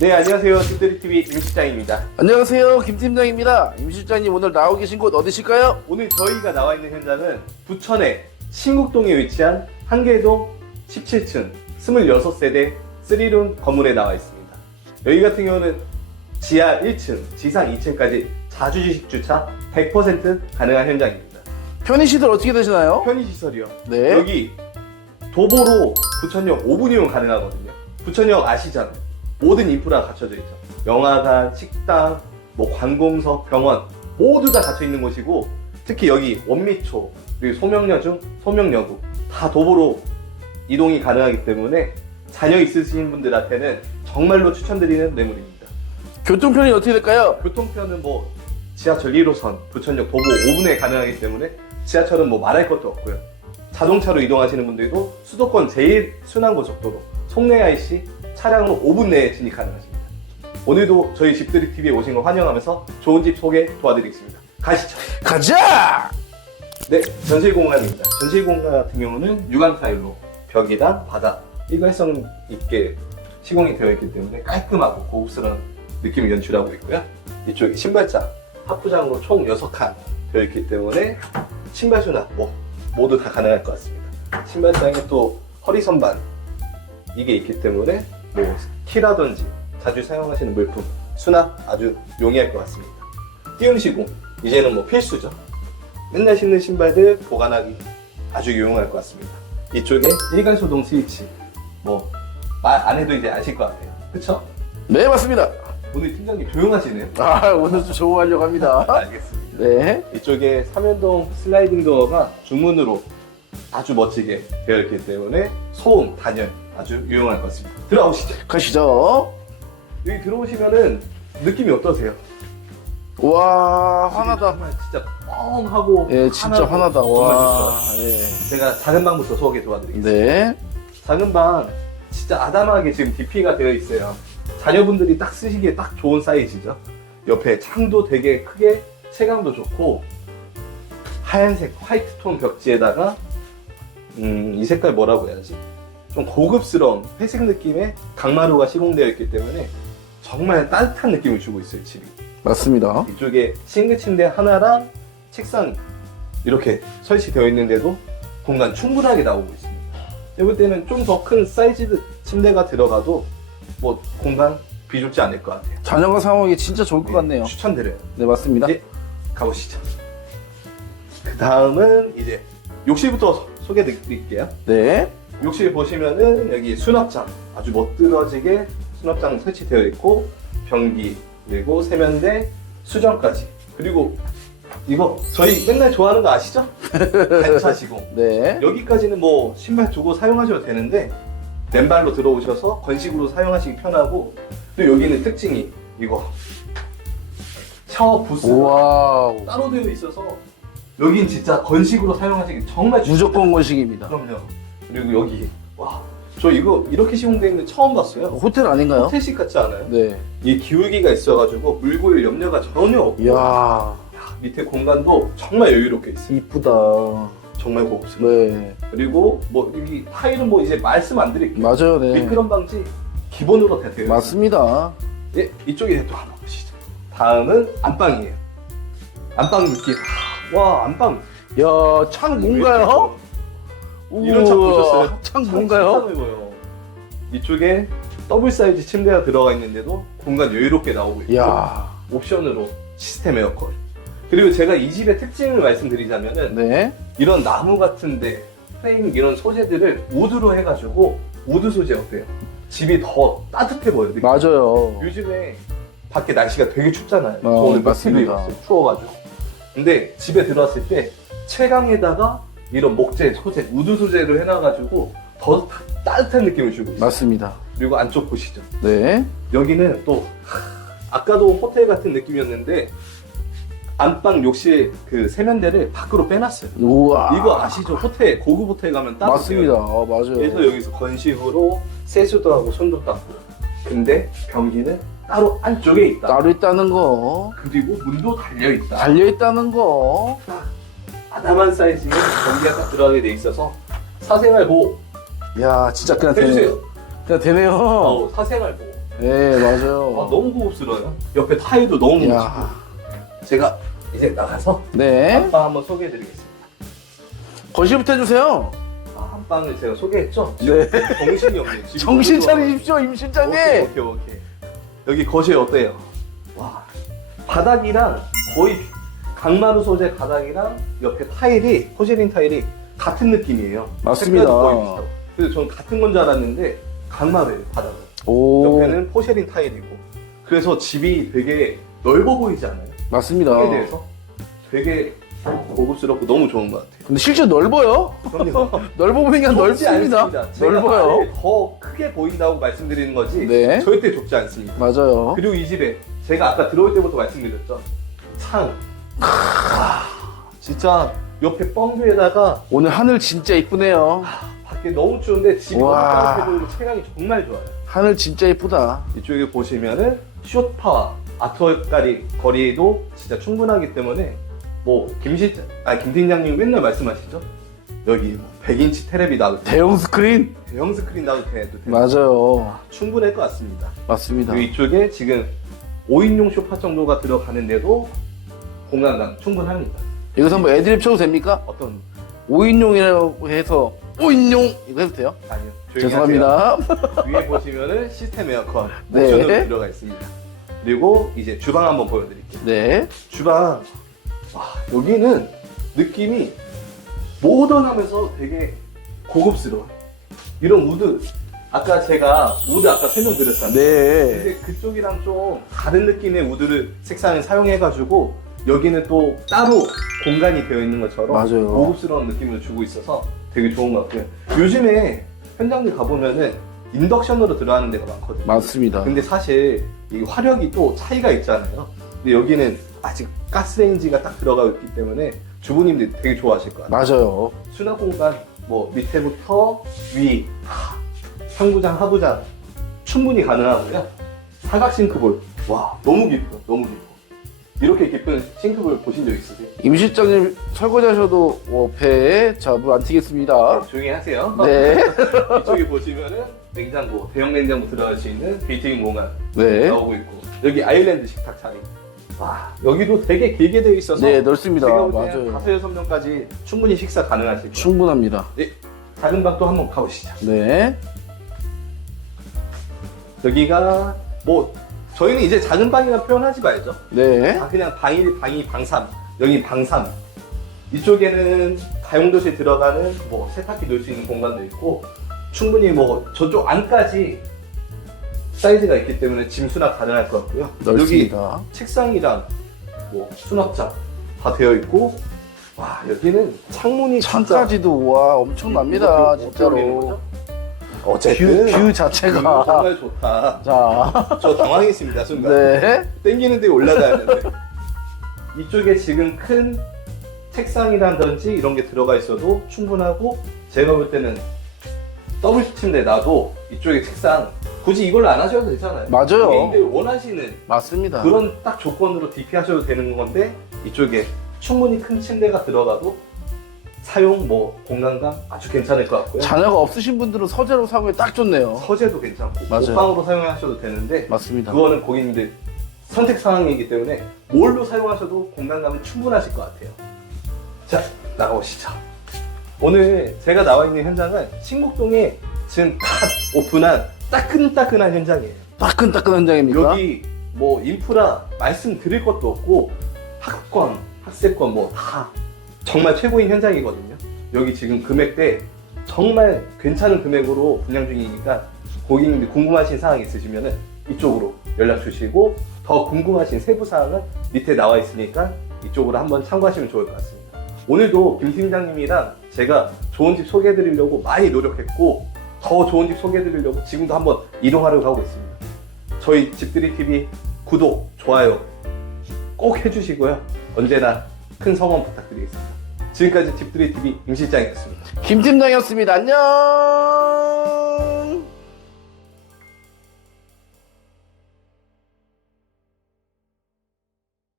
네, 안녕하세요. 집들이TV 임실장입니다. 안녕하세요 김 팀장입니다 임 실장님 오늘 나오 계신 곳 어디실까요? 오늘 저희가 나와 있는 현장은 부천의 신국동에 위치한 한계동 17층 26세대 3룸 건물에 나와 있습니다. 여기 같은 경우는 지하 1층, 지상 2층까지 자주주식 주차 100% 가능한 현장입니다. 편의시설 어떻게 되시나요? 편의시설이요. 네 여기 도보로 부천역 5분이면 가능하거든요. 부천역 아시잖아요. 모든 인프라가 갖춰져 있죠. 영화관, 식당, 뭐 관공서, 병원 모두 다 갖춰 있는 곳이고 특히 여기 원미초 그리고 소명여중, 소명여고 다 도보로 이동이 가능하기 때문에 자녀 있으신 분들한테는 정말로 추천드리는 매물입니다. 교통편이 어떻게 될까요? 교통편은 뭐 지하철 1호선, 부천역 도보 5분에 가능하기 때문에 지하철은 뭐 말할 것도 없고요. 자동차로 이동하시는 분들도 수도권 제일 순환 고속도로 송내 IC 차량으로 5분 내에 진입 가능하십니다. 오늘도 저희 집들이 TV에 오신 걸 환영하면서 좋은 집 소개 도와드리겠습니다. 가시죠. 가자! 네, 전실 공간입니다. 전실 공간 같은 경우는 유광 타일로 벽이랑 바닥 일관성 있게 시공이 되어 있기 때문에 깔끔하고 고급스러운 느낌을 연출하고 있고요. 이쪽에 신발장, 하프장으로 총 6칸 되어 있기 때문에 신발 수납 뭐 모두 다 가능할 것 같습니다. 신발장에 또 허리 선반 이게 있기 때문에 뭐 키라든지 자주 사용하시는 물품 수납 아주 용이할 것 같습니다. 띄움 시공 이제는 뭐 필수죠. 맨날 신는 신발들 보관하기 아주 유용할 것 같습니다. 이쪽에 일간 소동 스위치 뭐 말 안 해도 이제 아실 것 같아요. 그쵸? 네 맞습니다 오늘 팀장님 조용하시네요. 아 오늘도 조우하려고 합니다 알겠습니다. 네 이쪽에 삼연동 슬라이딩 도어가 주문으로 아주 멋지게 되어 있기 때문에 소음, 단열 아주 유용할 것 같습니다. 들어오시죠. 가시죠 여기 들어오시면은 느낌이 어떠세요? 와 화나다 정말 진짜 뻥하고 예 진짜 화나다 정말 와 좋죠. 예. 제가 작은 방부터 소개 도와드리겠습니다. 네 작은 방 진짜 아담하게 지금 DP가 되어 있어요. 자녀분들이 딱 쓰시기에 딱 좋은 사이즈죠. 옆에 창도 되게 크게 체감도 좋고 하얀색 화이트 톤 벽지에다가 음, 이 색깔 뭐라고 해야지? 좀 고급스러운 회색 느낌의 강마루가 시공되어 있기 때문에 정말 따뜻한 느낌을 주고 있어요, 집이. 맞습니다 이쪽에 싱글 침대 하나랑 책상 이렇게 설치되어 있는데도 공간 충분하게 나오고 있습니다. 제가 볼 때는 좀 더 큰 사이즈 침대가 들어가도 뭐 공간 비좁지 않을 것 같아요. 자녀가 사용하기 진짜 좋을 것 같네요 추천드려요. 네 맞습니다 예, 가보시죠. 그 다음은 이제 욕실부터 소개해 드릴게요. 네 욕실 보시면은 여기 수납장 아주 멋들어지게 수납장 설치되어 있고 변기 그리고 세면대 수전까지 그리고 이거 저희 맨날 좋아하는 거 아시죠? 단차 시공 네. 여기까지는 뭐 신발 두고 사용하셔도 되는데 맨발로 들어오셔서 건식으로 사용하시기 편하고 또 여기는 특징이 이거 샤워 부스가 와우 따로 되어 있어서 여긴 진짜 건식으로 사용하시기 정말 좋습니다. 무조건 건식입니다 그럼요. 그리고 여기 와, 저 이거 이렇게 시공되어 있는 거 처음 봤어요. 호텔 아닌가요? 호텔식 같지 않아요? 네 이 기울기가 있어가지고 물 고일 염려가 전혀 없고 이야 야, 밑에 공간도 정말 여유롭게 있어요. 이쁘다 정말 고급스러워요. 네 그리고 뭐 여기 타일은 뭐 이제 말씀 안 드릴게요. 맞아요 네 미끄럼 방지 기본으로 다 되어 있어요. 맞습니다 예, 이쪽에 또 한번 보시죠. 다음은 안방이에요. 안방 느낌. 와, 안방. 야, 창 뭔가요? 이런 창 우와, 보셨어요? 창 진짜 뭔가요? 이쪽에 더블 사이즈 침대가 들어가 있는데도 공간 여유롭게 나오고 있고 야, 옵션으로 시스템 에어컨. 그리고 제가 이 집의 특징을 말씀드리자면은 네. 이런 나무 같은데 프레임 이런 소재들을 우드로 해가지고 우드 소재 어때요? 집이 더 따뜻해 보여요. 느낌이. 맞아요. 요즘에 밖에 날씨가 되게 춥잖아요. 어, 오늘 맞습니다. 맞습니다. 입었어요. 추워가지고. 근데 집에 들어왔을 때 채광에다가 이런 목재 소재, 우드 소재로 해놔가지고 더 따- 따뜻한 느낌을 주고 있어요. 맞습니다. 그리고 안쪽 보시죠. 네. 여기는 또 아까도 호텔 같은 느낌이었는데 안방 욕실 그 세면대를 밖으로 빼놨어요. 우와. 이거 아시죠? 호텔 고급 호텔 가면 따로 맞습니다. 돼요. 어, 맞아요. 그래서 여기서 건식으로 세수도 하고 손도 닦고. 근데 변기는 따로 안쪽에 있다. 따로 있다는 거. 그리고 문도 달려 있다. 달려 있다는 거. 아담한 사이즈의 변기가 딱 들어가게 돼 있어서 사생활 보호 야, 진짜 그냥 되네요. 해주세요. 그냥 되네요. 어, 사생활 보호. 네, 아, 맞아요. 너무 고급스러워요. 옆에 타일도 너무 멋지고. 야, 제가 이제 나가서 네. 안방 한번 소개해드리겠습니다. 거실부터 해주세요. 아, 안방을 제가 소개했죠? 네. 정신이 없네요. 지금 정신. 차리십시오, 임 실장님. 오케이, 오케이, 오케이. 여기 거실 어때요? 와, 바닥이랑 거의 강마루 소재 바닥이랑 옆에 타일이, 포제린 타일이 같은 느낌이에요. 맞습니다. 색깔도 거의 비슷하고. 그래서 저는 같은 건 줄 알았는데 강마루예요, 바닥은. 오, 옆에는 포제린 타일이고. 그래서 집이 되게 넓어 보이지 않아요? 맞습니다. 크기에 대해서 되게 고급스럽고 너무 좋은 것 같아요. 근데 실제 넓어요. 그럼요. 넓어 보이니까 좁지 넓습니다. 않습니다. 제가 넓어요. 더 크게 보인다고 말씀드리는 거지 네. 절대 좁지 않습니다. 맞아요. 그리고 이 집에 제가 아까 들어올 때부터 말씀드렸죠. 창. 아, 진짜 옆에 뻥뷰에다가 오늘 하늘 진짜 이쁘네요. 밖에 너무 추운데 집이 너무 와. 따뜻해 보이고 체감이 정말 좋아요. 하늘 진짜 이쁘다. 이쪽에 보시면은 쇼파와 아트월까지 거리도 진짜 충분하기 때문에 뭐 김실장, 아 김팀장님 맨날 말씀하시죠. 여기 뭐 100인치 테레비 놔도 돼. 대형 스크린. 대형 스크린 놔도 돼. 도 돼. 맞아요. 충분할 것 같습니다. 맞습니다. 그리고 이쪽에 지금 5인용 쇼파 정도가 들어가는데도 공간감 충분합니다. 여기서 한번 애드립 쳐도 됩니까? 어떤 5인용이라고 해서 5인용 이거 해도 돼요? 아니요. 조용히 하세요. 죄송합니다. 위에 보시면은 시스템 에어컨 네. 옵션으로 들어가 있습니다. 그리고 이제 주방 한번 보여드릴게요. 네. 주방 와 여기는 느낌이 모던하면서 되게 고급스러워. 이런 우드 아까 제가 우드 아까 설명드렸잖아요. 네. 근데 그쪽이랑 좀 다른 느낌의 우드를 색상을 사용해가지고 여기는 또 따로 공간이 되어 있는 것처럼 맞아요. 고급스러운 느낌을 주고 있어서 되게 좋은 것 같고요. 요즘에 현장들 가보면은 인덕션으로 들어가는 데가 많거든요. 맞습니다. 근데 사실 이 화력이 또 차이가 있잖아요. 근데 여기는 아직 가스레인지가 딱 들어가 있기 때문에 주부님들이 되게 좋아하실 것 같아요. 맞아요. 수납 공간 뭐 밑에부터 위 하, 상부장 하부장 충분히 가능하고요. 사각 싱크볼 와 너무 깊어 너무 깊어. 이렇게 깊은 싱크볼 보신 적 있으세요? 임 실장님 설거지 하셔도 뭐 배에 잡을 안 튀겠습니다. 조용히 하세요. 네. 이쪽에 보시면은 냉장고 대형 냉장고 들어갈 수 있는 빌트인 공간 네. 나오고 있고 여기 아일랜드 식탁 자리. 와 여기도 되게 길게 되어 있어서 네, 넓습니다. 제가 볼때 맞아요. 여섯 명까지 충분히 식사 가능하실 거예요. 충분합니다. 네, 작은 방도 한번 가보시죠. 네. 여기가 뭐 저희는 이제 작은 방이라 표현하지 말죠. 네. 아 그냥 방이 방이 방삼 여기 방삼 이쪽에는 다용도실 들어가는 뭐 세탁기 놓을 수 있는 공간도 있고 충분히 뭐 저쪽 안까지 사이즈가 있기 때문에 짐 수납 가능할 것 같고요. 여기 넓습니다. 책상이랑 뭐 수납장 다 되어 있고 와 여기는 창문이 창까지도 와 엄청납니다 진짜로. 뷰, 어쨌든 뷰 뷰 자체가. 정말 좋다. 자. 저 당황했습니다 순간. 네. 땡기는 데 올라가는데 이쪽에 지금 큰 책상이라든지 이런 게 들어가 있어도 충분하고 제가 볼 때는 더블 침대 놔도 이쪽에 책상 굳이 이걸로 안 하셔도 되잖아요. 맞아요. 개인들 원하시는 맞습니다. 그런 딱 조건으로 DP 하셔도 되는 건데 이쪽에 충분히 큰 침대가 들어가도 사용 뭐 공간감 아주 괜찮을 것 같고요. 자녀가 없으신 분들은 서재로 사용에 딱 좋네요. 서재도 괜찮고 맞아요. 옷방으로 사용하셔도 되는데 맞습니다. 그거는 고객님들 선택 상황이기 때문에 뭘로 사용하셔도 공간감은 충분하실 것 같아요. 자, 나가보시죠. 오늘 제가 나와 있는 현장은 신곡동에 지금 갓 오픈한 따끈따끈한 현장이에요. 따끈따끈 현장입니까? 여기 뭐 인프라 말씀드릴 것도 없고 학권, 학세권 뭐 다 정말 최고인 현장이거든요. 여기 지금 금액대 정말 괜찮은 금액으로 분양 중이니까 고객님들 궁금하신 사항 있으시면은 이쪽으로 연락 주시고 더 궁금하신 세부 사항은 밑에 나와 있으니까 이쪽으로 한번 참고하시면 좋을 것 같습니다. 오늘도 김 팀장님이랑 제가 좋은 집 소개해 드리려고 많이 노력했고 더 좋은 집 소개해 드리려고 지금도 한번 이동하려고 하고 있습니다. 저희 집들이 TV 구독, 좋아요 꼭 해주시고요. 언제나 큰 성원 부탁드리겠습니다. 지금까지 집들이 TV 임실장이었습니다. 김 팀장이었습니다. 안녕.